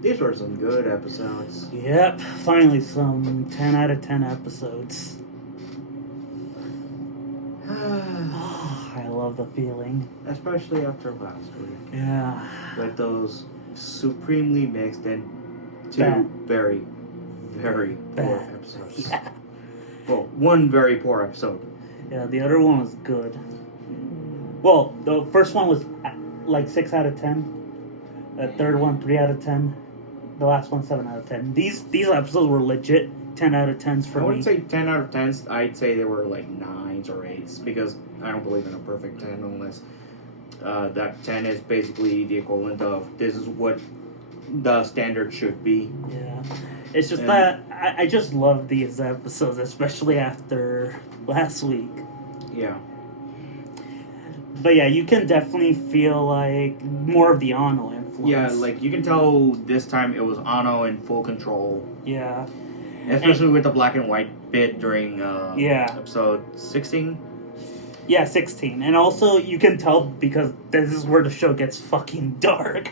These were some good episodes. Yep, finally some 10 out of 10 episodes. I love the feeling. Especially after last week. Yeah. With those supremely mixed and two Bad. very, very poor Bad. episodes. Yeah. Well, one very poor episode. Yeah, the other one was good. Well, the first one was like 6 out of 10. The third one, 3 out of 10. The last one, 7 out of 10. These episodes were legit 10 out of 10s for I me. wouldn't say 10 out of 10s. I'd say they were like 9s or 8s because I don't believe in a perfect 10 unless that 10 is basically the equivalent of this is what the standard should be. Yeah. It's just that I just love these episodes, especially after last week. Yeah. But yeah, you can definitely feel like more of the Anno influence. Yeah, like you can tell this time it was Anno in full control. Yeah. Especially with the black and white bit during Yeah. episode 16. Yeah, 16. And also you can tell because this is where the show gets fucking dark.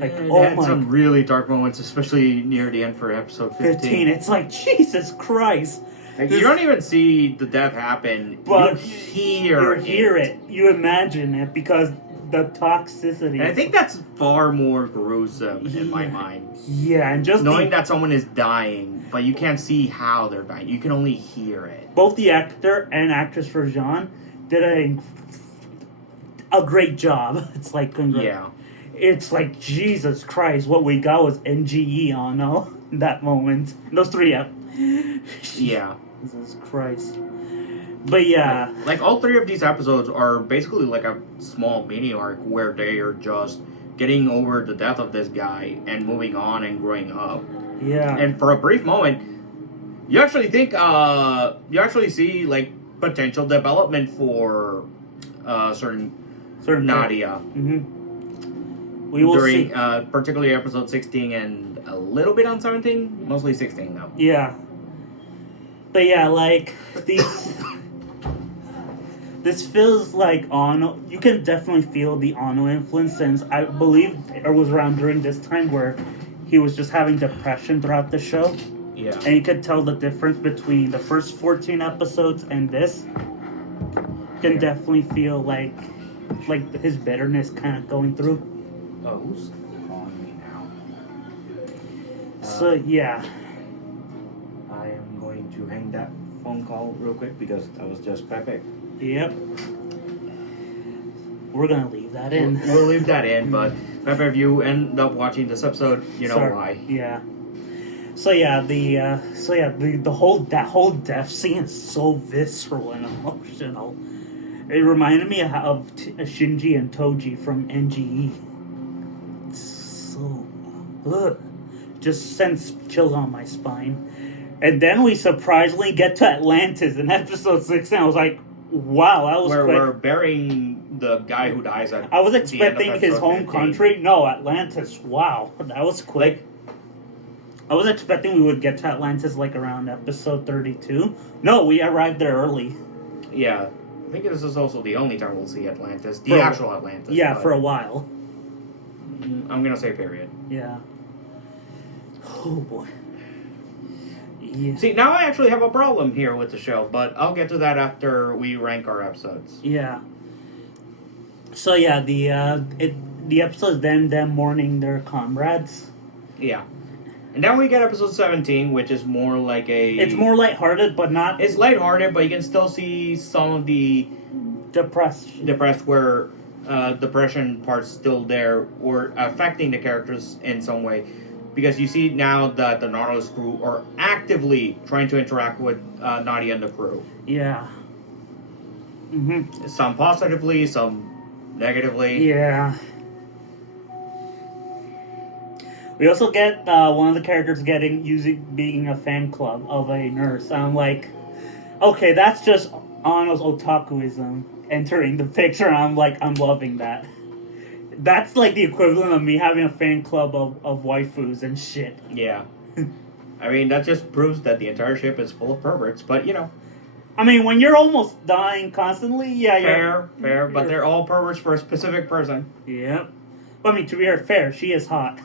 Like, It oh had my some really dark moments, especially near the end for episode 15. It's like, Jesus Christ. Like, you don't even see the death happen, But you hear it. You imagine it because the toxicity. And I think that's far more gruesome in my mind. Yeah, and just knowing that someone is dying, but you can't see how they're dying. You can only hear it. Both the actor and actress for Jean did a great job. It's like, Yeah. It's like, Jesus Christ, what we got was NGE on that moment. Those three, Yeah. Jesus Christ. But yeah. Like all three of these episodes are basically like a small mini arc where they are just getting over the death of this guy and moving on and growing up. Yeah. And for a brief moment, you actually think, you actually see like potential development for certain Nadia. Mm-hmm. We will during, see. Particularly episode 16 and a little bit on 17, mostly 16 though. Yeah. But yeah, like this feels like Anno. You can definitely feel the Anno influence, since I believe it was around during this time where he was just having depression throughout the show. Yeah. And you could tell the difference between the first 14 episodes and this. You can definitely feel like his bitterness kind of going through. Oh, who's calling me now? So yeah. I am going to hang that phone call real quick because that was just Pepe. Yep. We're gonna leave that in. We'll leave that in, but Pepe, if you end up watching this episode, you know why. Yeah. So yeah, the whole death scene is so visceral and emotional. It reminded me of Shinji and Toji from NGE. It's so just sends chills on my spine. And then we surprisingly get to Atlantis in episode 16. I was like, wow, that was quick. We're burying the guy who dies at I was expecting his home 15. country. No, Atlantis. Wow, that was quick. I was expecting we would get to Atlantis like around episode 32. No, we arrived there early. Yeah. I think this is also the only time we'll see Atlantis. The actual Atlantis. Yeah, for a while. I'm going to say period. Yeah. Oh, boy. Yeah. See, now I actually have a problem here with the show, but I'll get to that after we rank our episodes. Yeah. So, yeah, the episode is them mourning their comrades. Yeah. And then we get episode 17, which is more like a... It's more lighthearted, but not... It's lighthearted, but you can still see some of the... Depressed depression parts still there, or affecting the characters in some way. Because you see now that the Nautilus crew are actively trying to interact with Nadia and the crew. Yeah. Mm-hmm. Some positively, some negatively. Yeah. We also get one of the characters being a fan club of a nurse. I'm like, okay, that's just Anno's otakuism entering the picture. I'm like, I'm loving that. That's like the equivalent of me having a fan club of waifus and shit. Yeah. I mean, that just proves that the entire ship is full of perverts, but you know. I mean, when you're almost dying constantly, yeah, Fair, but they're all perverts for a specific person. Yep. But I mean, to be fair, she is hot.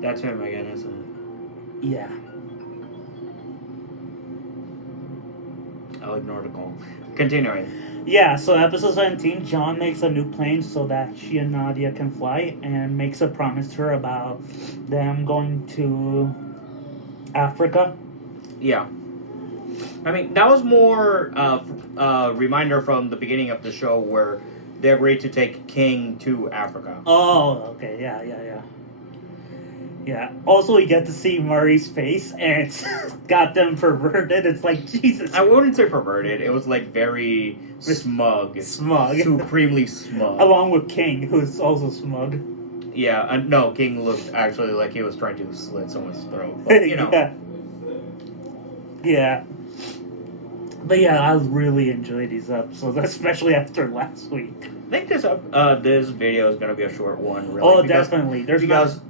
That's him again, isn't it? Yeah. I'll ignore the call. Continuing. Yeah, so episode 17, John makes a new plane so that she and Nadia can fly and makes a promise to her about them going to Africa. Yeah. I mean, that was more reminder from the beginning of the show where they agreed to take King to Africa. Oh, okay, yeah. Yeah. Also, we get to see Murray's face, and it's got them perverted. It's like, Jesus. I wouldn't say perverted. It was like very smug. Smug. Supremely smug. Along with King, who's also smug. Yeah, no, King looked actually like he was trying to slit someone's throat. But, you know. Yeah. But yeah, I really enjoyed these episodes, especially after last week. I think this video is going to be a short one, really. Oh, definitely. Because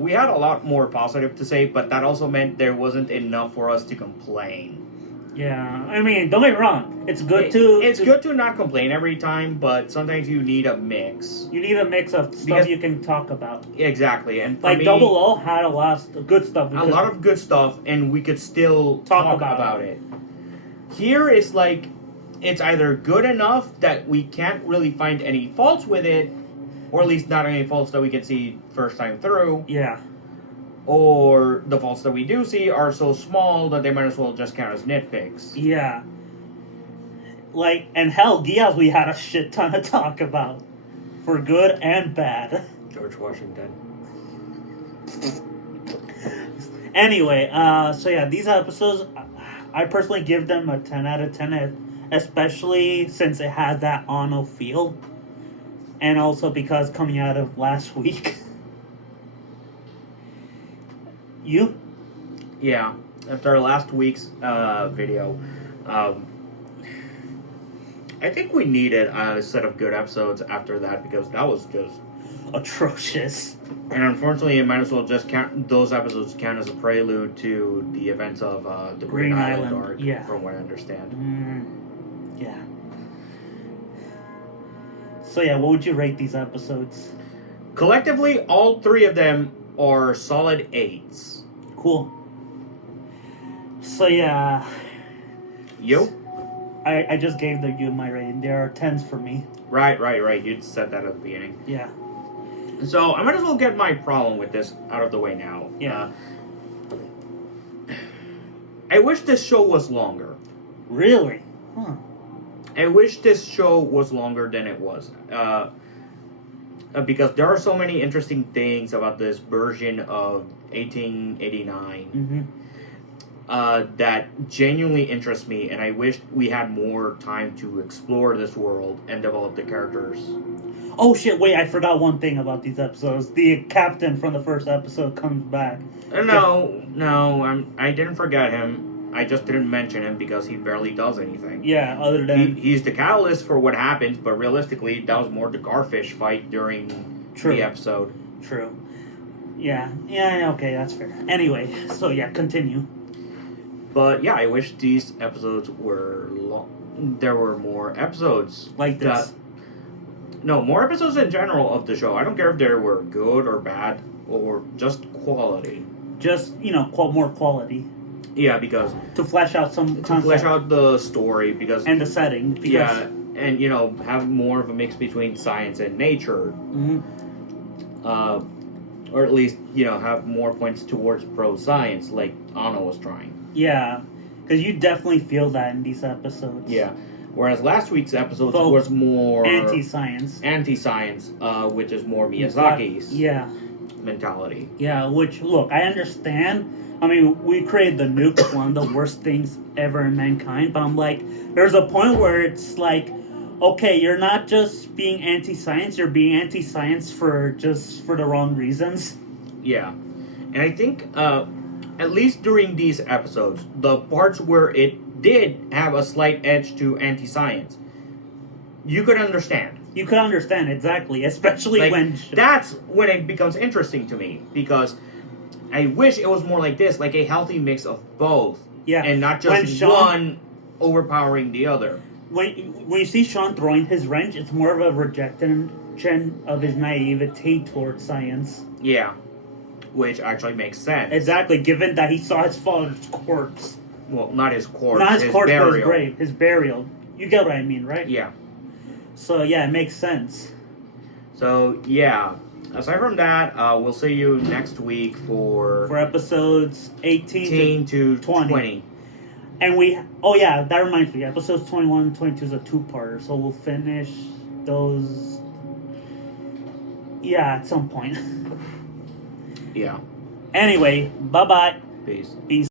we had a lot more positive to say, but that also meant there wasn't enough for us to complain. Yeah, I mean, don't get me wrong. It's good to good to not complain every time, but sometimes you need a mix. You need a mix of stuff you can talk about. Exactly, and for like me, Double O had a lot of good stuff. A lot of good stuff, and we could still talk about it. Here it's like it's either good enough that we can't really find any faults with it, or at least not any faults that we can see first time through. Yeah. Or the faults that we do see are so small that they might as well just count as nitpicks. Yeah. Like, and hell, Giaz we had a shit ton to talk about. For good and bad. George Washington. Anyway, so yeah, these episodes, I personally give them a 10 out of 10, especially since it has that Anno feel. And also because coming out of last week. You? Yeah. After last week's video, I think we needed a set of good episodes after that because that was just atrocious. And unfortunately, it might as well just count those episodes count as a prelude to the events of the Green Island arc, from what I understand. Yeah. So yeah, what would you rate these episodes? Collectively, all three of them are solid 8s. Cool. So yeah. You? I just gave you my rating. There are 10s for me. Right. You said that at the beginning. Yeah. So I might as well get my problem with this out of the way now. Yeah. I wish this show was longer. Really? Huh. I wish this show was longer than it was. Because there are so many interesting things about this version of 1889 that genuinely interest me, and I wish we had more time to explore this world and develop the characters. Oh shit, wait, I forgot one thing about these episodes. The captain from the first episode comes back. No, I didn't forget him. I just didn't mention him because he barely does anything. Yeah, other than... He's the catalyst for what happens, but realistically, that was more the Garfish fight during the episode. True. Yeah, okay, that's fair. Anyway, so yeah, continue. But yeah, I wish these episodes were long. There were more episodes. Like this. No, more episodes in general of the show. I don't care if they were good or bad or just quality. Just, more quality. Yeah, because... To flesh out some concept. To flesh out the story, because... And the setting. Because, yeah, and, have more of a mix between science and nature. Or at least, have more points towards pro-science, like Anno was trying. Yeah, because you definitely feel that in these episodes. Yeah. Whereas last week's episode was more... Anti-science, which is more Miyazaki's mentality. Yeah, which, look, I understand. I mean, we created the nuke, one of the worst things ever in mankind, but I'm like, there's a point where it's like, okay, you're not just being anti-science, you're being anti-science for the wrong reasons. Yeah. And I think, at least during these episodes, the parts where it did have a slight edge to anti-science, you could understand. You could understand, exactly, especially when... That's when it becomes interesting to me, because I wish it was more like this, like a healthy mix of both. Yeah. And not just one overpowering the other. When you see Sean throwing his wrench, it's more of a of his naivete towards science. Yeah, which actually makes sense. Exactly, given that he saw his father's corpse. Well, not his corpse. Not his corpse, burial. but his grave. His burial. You get what I mean, right? Yeah. So yeah, it makes sense. So yeah. Aside from that, we'll see you next week for episodes 18 to 20. 20. And that reminds me, episodes 21 and 22 is a two-parter, so we'll finish those, at some point. Yeah. Anyway, bye-bye. Peace. Peace.